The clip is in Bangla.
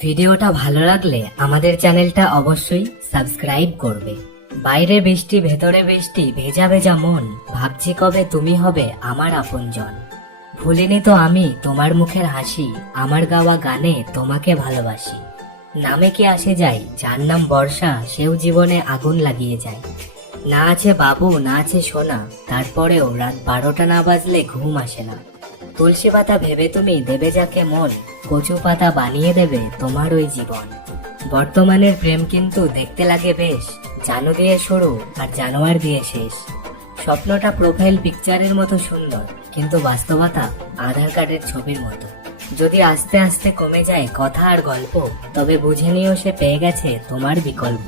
ভিডিওটা ভালো লাগলে আমাদের চ্যানেলটা অবশ্যই সাবস্ক্রাইব করবে। বাইরে বৃষ্টি, ভেতরে বৃষ্টি, ভেজা ভেজা মন, ভাবছি কবে তুমি হবে আমার আপনজন। ভুলিনি তো আমি তোমার মুখের হাসি, আমার গাওয়া গানে তোমাকে ভালোবাসি। নামে কি আসে যায়, যার নাম বর্ষা সেও জীবনে আগুন লাগিয়ে যায়। না আছে বাবু, না আছে সোনা, তারপরেও রাত 12টা না বাজলে ঘুম আসে না। তুলসী পাতা ভেবে তুমি দেবে যাকে মন, কচু পাতা বানিয়ে দেবে তোমার ওই জীবন। বর্তমানের প্রেম কিন্তু দেখতে লাগে বেশ, জানো দিয়ে শুরু আর জানোয়ার দিয়ে শেষ। স্বপ্নটা প্রোফাইল পিকচারের মতো সুন্দর, কিন্তু বাস্তবতা আধার কার্ডের ছবির মতো। যদি আস্তে আস্তে কমে যায় কথা আর গল্প, তবে বুঝে নিও সে পেয়ে গেছে তোমার বিকল্প।